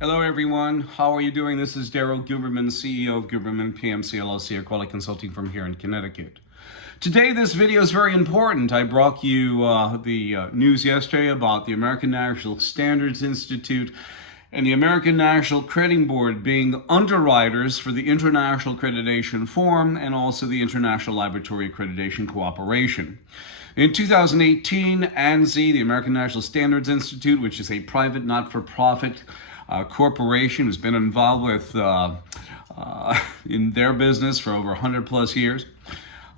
Hello everyone, how are you doing? This is Daryl Guberman, CEO of Guberman PMC LLC, a quality consulting firm here in Connecticut. Today this video is very important. I brought you the news yesterday about the American National Standards Institute and the American National Crediting Board being underwriters for the International Accreditation Forum and also the International Laboratory Accreditation Cooperation. In 2018, ANSI, the American National Standards Institute, which is a private not-for-profit corporation who's been involved with in their business for over 100 plus years.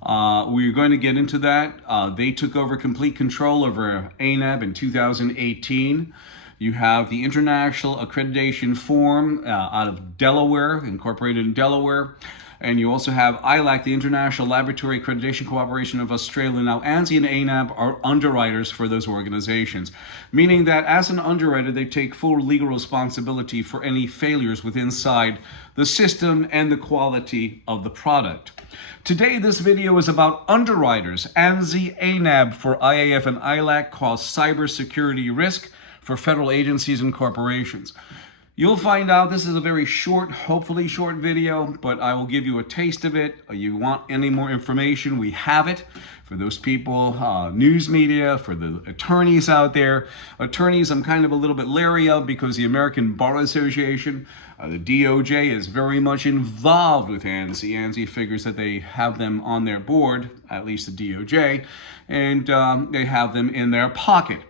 We're going to get into that. They took over complete control over ANAB in 2018. You have the International Accreditation Forum out of Delaware, incorporated in Delaware. And you also have ILAC, the International Laboratory Accreditation Cooperation of Australia. Now, ANSI and ANAB are underwriters for those organizations, meaning that as an underwriter, they take full legal responsibility for any failures within inside the system and the quality of the product. Today, this video is about underwriters. ANSI, ANAB for IAF and ILAC cause cybersecurity risk for federal agencies and corporations. You'll find out this is a very short, hopefully short video, but I will give you a taste of it. You want any more information, we have it. For those people, news media, for the attorneys out there. Attorneys, I'm kind of a little bit leery of because the American Bar Association, the DOJ is very much involved with ANSI. ANSI figures that they have them on their board, at least the DOJ, and they have them in their pocket.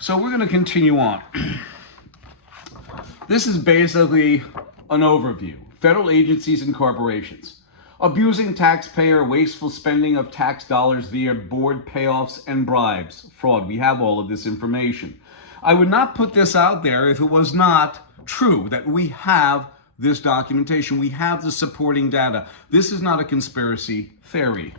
So we're going to continue on. This is basically an overview. Federal agencies and corporations. Abusing taxpayer, wasteful spending of tax dollars via board payoffs and bribes. Fraud. We have all of this information. I would not put this out there if it was not true that we have this documentation. We have the supporting data. This is not a conspiracy theory.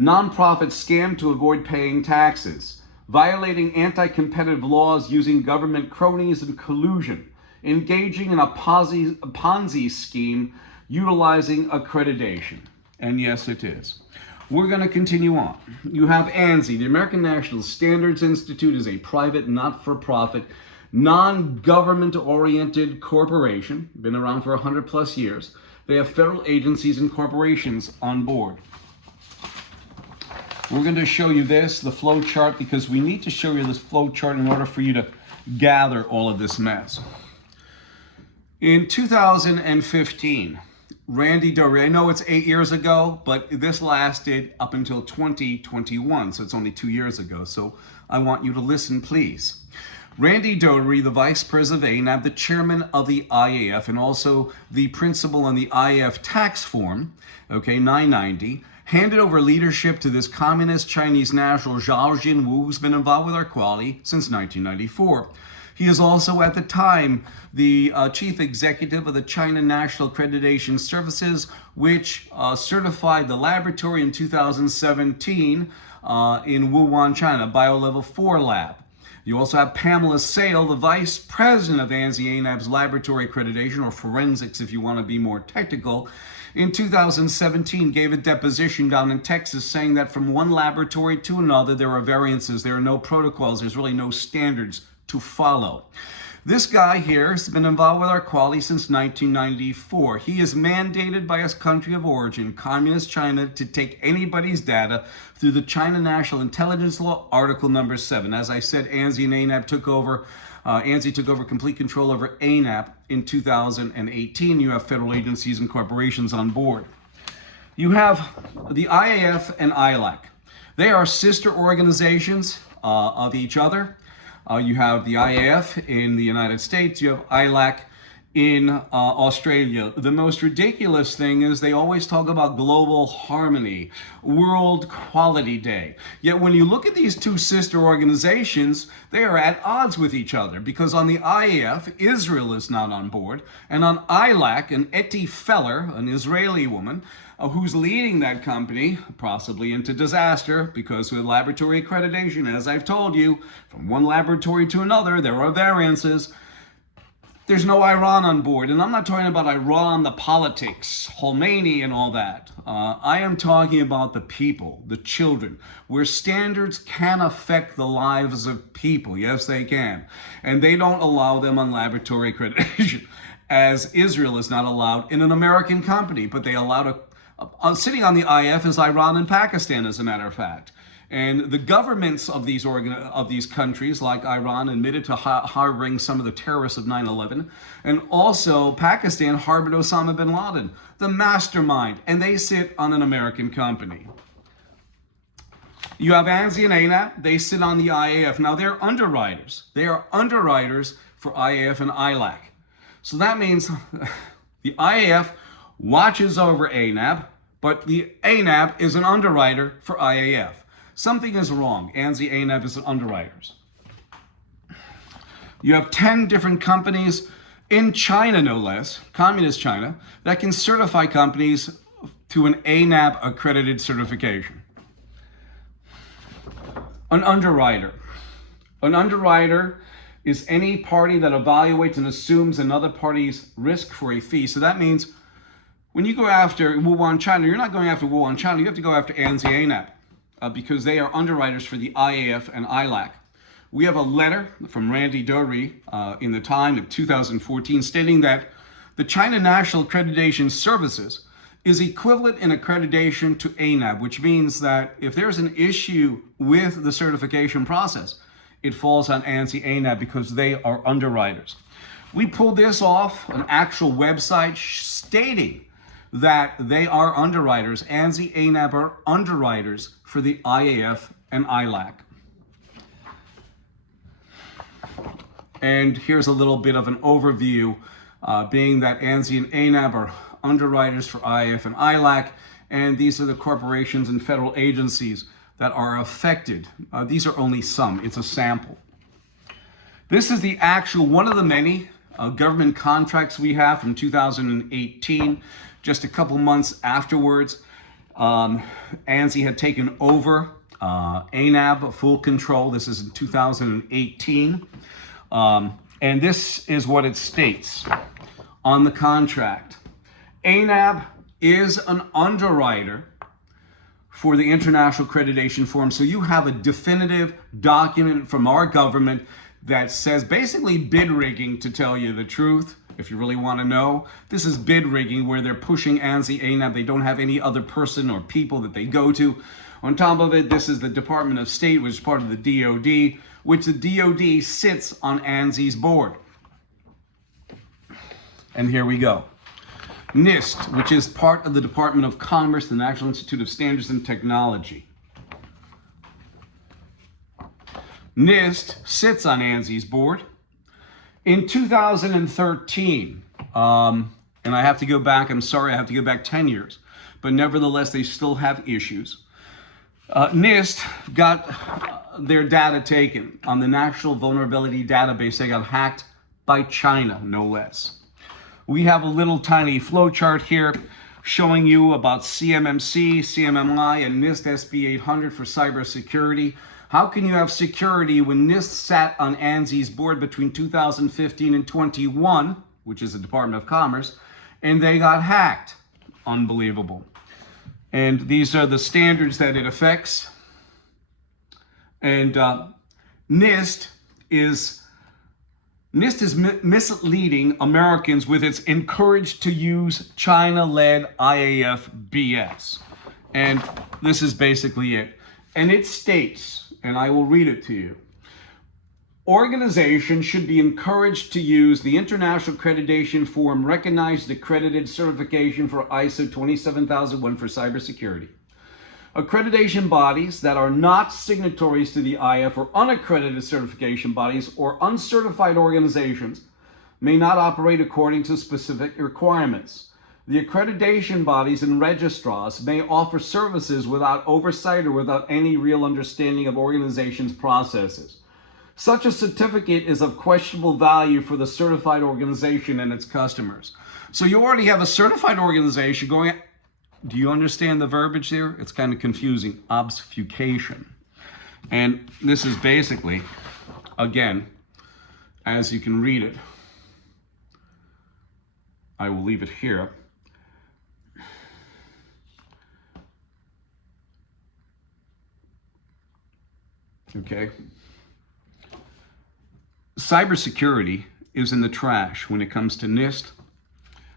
Nonprofit scam to avoid paying taxes. Violating anti-competitive laws using government cronies and collusion. Engaging in a Ponzi scheme utilizing accreditation. And yes, it is. We're going to continue on. You have ANSI, the American National Standards Institute, is a private, not-for-profit, non-government oriented corporation, been around for 100 plus years. They have federal agencies and corporations on board. We're going to show you this, the flow chart, because we need to show you this flow chart in order for you to gather all of this mess. In 2015, Randy Doherty, I know it's 8 years ago, but this lasted up until 2021, so it's only 2 years ago, so I want you to listen, please. Randy Doherty, the Vice President of ANAB, the Chairman of the IAF, and also the Principal on the IAF tax form, 990, handed over leadership to this communist Chinese national Zhao Jinwu, who's been involved with our quality since 1994. He is also at the time the chief executive of the China National Accreditation Services, which certified the laboratory in 2017 in Wuhan, China, BioLevel 4 lab. You also have Pamela Sale, the vice president of ANSI-ANAB's laboratory accreditation, or forensics if you want to be more technical. In 2017, gave a deposition down in Texas saying that from one laboratory to another, there are variances, there are no protocols, there's really no standards to follow. This guy here has been involved with our quality since 1994. He is mandated by his country of origin, Communist China, to take anybody's data through the China National Intelligence Law, Article number 7. As I said, ANSI and ANAB took over. ANSI took over complete control over ANAB in 2018. You have federal agencies and corporations on board. You have the IAF and ILAC. They are sister organizations of each other. You have the IAF in the United States, you have ILAC in Australia. The most ridiculous thing is they always talk about global harmony, World Quality Day. Yet when you look at these two sister organizations, they are at odds with each other because on the IAF, Israel is not on board, and on ILAC, an Eti Feller, an Israeli woman, who's leading that company, possibly into disaster, because with laboratory accreditation, as I've told you, from one laboratory to another, there are variances. There's no Iran on board, and I'm not talking about Iran, the politics, Khomeini and all that. I am talking about the people, the children, where standards can affect the lives of people. Yes, they can. And they don't allow them on laboratory accreditation, as Israel is not allowed in an American company, but they allowed sitting on the IAF is Iran and Pakistan, as a matter of fact. And the governments of these countries, like Iran, admitted to harboring some of the terrorists of 9/11, and also Pakistan harbored Osama bin Laden, the mastermind, and they sit on an American company. You have ANSI and ANAB, they sit on the IAF. Now they're underwriters. They are underwriters for IAF and ILAC. So that means the IAF watches over ANAB, but the ANAB is an underwriter for IAF. Something is wrong. ANSI-ANAB is underwriters. You have 10 different companies in China, no less, communist China, that can certify companies to an ANAB accredited certification. An underwriter. An underwriter is any party that evaluates and assumes another party's risk for a fee. So that means when you go after Wuhan, China, you're not going after Wuhan, China, you have to go after ANSI-ANAB. Because they are underwriters for the IAF and ILAC. We have a letter from Randy Dory in the time of 2014 stating that the China National Accreditation Services is equivalent in accreditation to ANAB, which means that if there's an issue with the certification process, it falls on ANSI-ANAB because they are underwriters. We pulled this off an actual website stating that they are underwriters. ANSI-ANAB are underwriters for the IAF and ILAC. And here's a little bit of an overview, being that ANSI and ANAB are underwriters for IAF and ILAC, and these are the corporations and federal agencies that are affected. These are only some, it's a sample. This is the actual, one of the many government contracts we have from 2018. Just a couple months afterwards, ANSI had taken over ANAB full control. This is in 2018. And this is what it states on the contract. ANAB is an underwriter for the International Accreditation Forum. So you have a definitive document from our government that says basically bid rigging, to tell you the truth. If you really want to know, this is bid rigging where they're pushing ANSI-ANAB. They don't have any other person or people that they go to. On top of it, this is the Department of State, which is part of the DOD, which the DOD sits on ANSI's board. And here we go. NIST, which is part of the Department of Commerce, the National Institute of Standards and Technology. NIST sits on ANSI's board. In 2013, and I have to go back, I'm sorry, I have to go back 10 years, but nevertheless, they still have issues. NIST got their data taken on the National Vulnerability Database. They got hacked by China, no less. We have a little tiny flowchart here showing you about CMMC, CMMI, and NIST SB 800 for cybersecurity. How can you have security when NIST sat on ANSI's board between 2015 and 21, which is the Department of Commerce, and they got hacked? Unbelievable. And these are the standards that it affects. And NIST is misleading Americans with its encouraged to use China-led IAF BS. And this is basically it. And it states, and I will read it to you, organizations should be encouraged to use the International Accreditation Forum recognized accredited certification for ISO 27001 for cybersecurity. Accreditation bodies that are not signatories to the IAF or unaccredited certification bodies or uncertified organizations may not operate according to specific requirements. The accreditation bodies and registrars may offer services without oversight or without any real understanding of organizations' processes. Such a certificate is of questionable value for the certified organization and its customers. So you already have a certified organization going. Do you understand the verbiage here? It's kind of confusing. Obfuscation. And this is basically, again, as you can read it, I will leave it here. Okay. Cybersecurity is in the trash when it comes to NIST,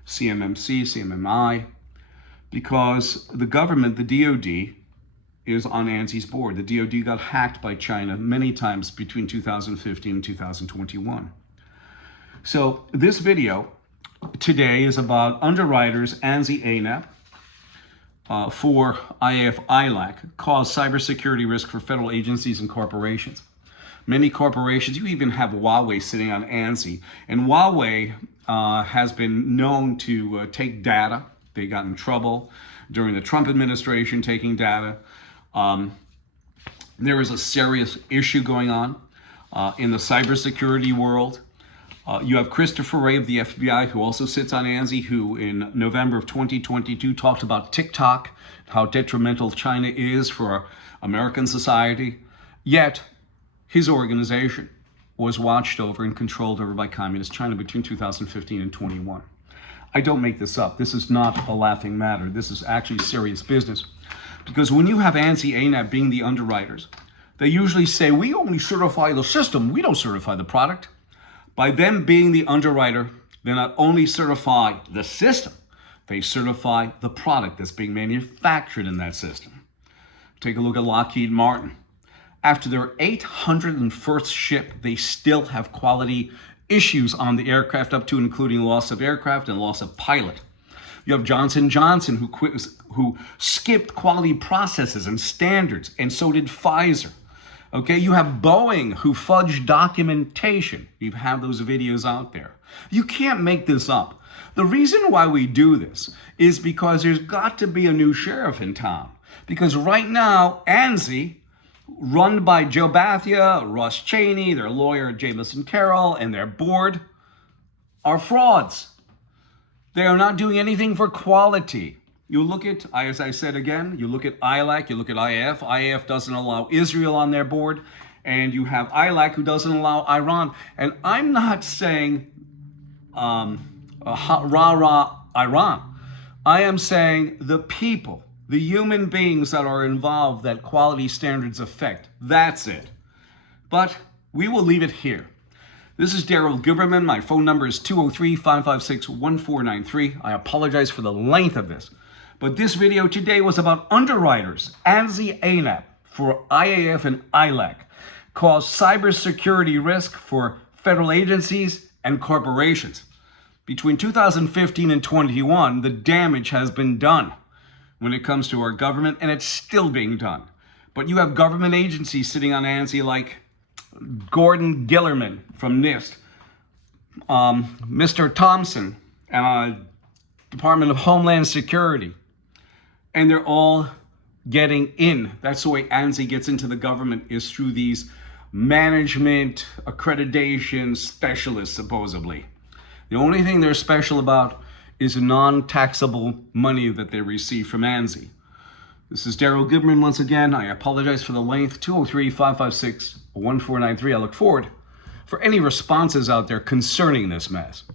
CMMC, CMMI, because the government, the DOD, is on ANSI's board. The DOD got hacked by China many times between 2015 and 2021. So this video today is about Underwriters, ANSI-ANAB, for IAF, ILAC, cause cybersecurity risk for federal agencies and corporations. Many corporations, you even have Huawei sitting on ANSI, and Huawei has been known to take data. They got in trouble during the Trump administration taking data. There is a serious issue going on in the cybersecurity world. You have Christopher Wray of the FBI, who also sits on ANSI, who in November of 2022 talked about TikTok, how detrimental China is for American society. Yet, his organization was watched over and controlled over by Communist China between 2015 and 21. I don't make this up. This is not a laughing matter. This is actually serious business. Because when you have ANSI-ANAB being the underwriters, they usually say, we only certify the system, we don't certify the product. By them being the underwriter, they not only certify the system, they certify the product that's being manufactured in that system. Take a look at Lockheed Martin. After their 801st ship, they still have quality issues on the aircraft, up to including loss of aircraft and loss of pilot. You have Johnson & Johnson, who skipped quality processes and standards, and so did Pfizer. Okay, you have Boeing, who fudged documentation. You have those videos out there. You can't make this up. The reason why we do this is because there's got to be a new sheriff in town. Because right now, ANSI, run by Joe Bathia, Russ Cheney, their lawyer Jamison Carroll, and their board, are frauds. They are not doing anything for quality. You look at, as I said again, you look at ILAC, you look at IAF. IAF doesn't allow Israel on their board, and you have ILAC, who doesn't allow Iran. And I'm not saying rah-rah Iran. I am saying the people, the human beings that are involved that quality standards affect. That's it. But we will leave it here. This is Daryl Guberman. My phone number is 203-556-1493. I apologize for the length of this. But this video today was about Underwriters, ANSI-ANAB, for IAF and ILAC, cause cybersecurity risk for federal agencies and corporations. Between 2015 and 21, the damage has been done when it comes to our government, and it's still being done. But you have government agencies sitting on ANSI like Gordon Gillerman from NIST, Mr. Thompson, Department of Homeland Security, and they're all getting in. That's the way ANSI gets into the government, is through these management accreditation specialists, supposedly. The only thing they're special about is non-taxable money that they receive from ANSI. This is Daryl Goodman once again. I apologize for the length. 203-556-1493. I look forward for any responses out there concerning this mess.